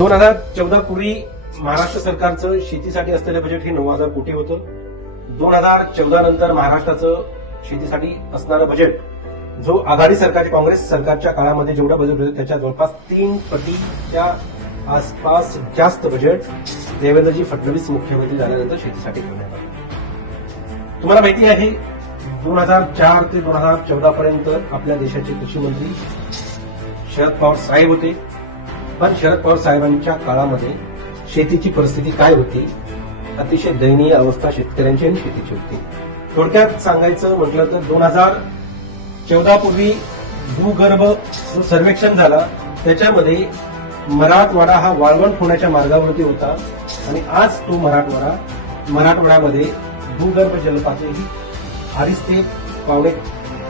2014 पूर्वी महाराष्ट्र सरकारचं शेतीसाठी असलेलं बजेट हे 9,000 कोटी होतं. 2014 नंतर महाराष्ट्राचं शेतीसाठी असणारं बजेट जो आघाडी सरकारच्या काँग्रेस सरकारच्या काळामध्ये जेवढं बजेट होतं त्याच्या जवळपास 3 पटीच्या आसपास जास्त बजेट देवेंद्रजी फडणवीस मुख्यमंत्री झाल्यानंतर शेतीसाठी ठेवण्यात आलं. तुम्हाला माहिती आहे 2004 ते 2014 पर्यंत आपल्या देशाचे कृषी मंत्री शरद पवार साहेब होते. पण शरद पवार साहेबांच्या काळामध्ये शेतीची परिस्थिती काय होती? अतिशय दयनीय अवस्था शेतकऱ्यांची आणि शेतीची होती. थोडक्यात सांगायचं म्हटलं तर 2014 पूर्वी भूगर्भ जो सर्वेक्षण झाला त्याच्यामध्ये मराठवाडा हा वाळवंट होण्याच्या मार्गावरती होता आणि आज तो मराठवाड्यामध्ये भूगर्भ जलपातळी ही 2.5 ते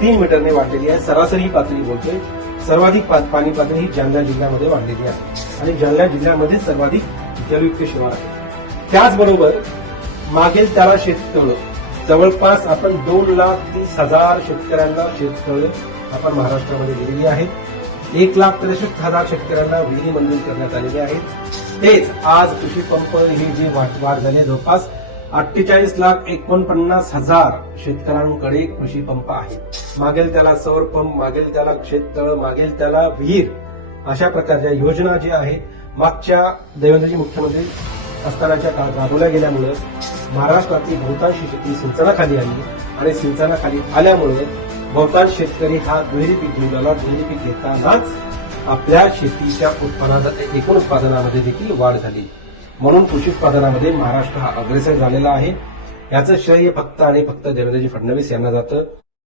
3 मीटरने वाढलेली आहे. सरासरी पातळी बोलतोय. सर्वाधिक पाणी पातळी ही जालना जिल्ह्यामध्ये वाढलेली आहे आणि जालना जिल्ह्यामध्ये सर्वाधिक जलयुक्त शिवार आहे. त्याचबरोबर मागेल त्याला शेततळं जवळपास आपण 2,30,000 शेतकऱ्यांना शेततळं आपण महाराष्ट्रामध्ये दिलेली आहेत. 1,63,000 शेतकऱ्यांना विहिरी मंजूर करण्यात आलेली आहेत. तेच आज कृषी पंप ही जी वाढ झाली आहे जवळपास 48,49,000 शेतकऱ्यांकडे कृषी पंप आहे. मागेल त्याला सौर पंप, मागेल त्याला शेततळ, मागेल त्याला विहीर अशा प्रकारच्या योजना ज्या आहेत मागच्या देवेंद्रजी मुख्यमंत्री असतानाच्या काळात राबवल्या गेल्यामुळे महाराष्ट्रातली बहुतांश शेती सिंचनाखाली आली आणि सिंचनाखाली आल्यामुळे बहुतांश शेतकरी हा दुहेरी पीक घेऊन आला. दुहेरी पीक घेतानाच आपल्या शेतीच्या उत्पन्नात एकूण उत्पादनामध्ये देखील वाढ झाली. म्हणून कृषी उत्पादनामध्ये महाराष्ट्र हा अग्रेसर झालेला आहे. याचं श्रेय फक्त आणि फक्त देवेंद्रजी फडणवीस यांना जातं.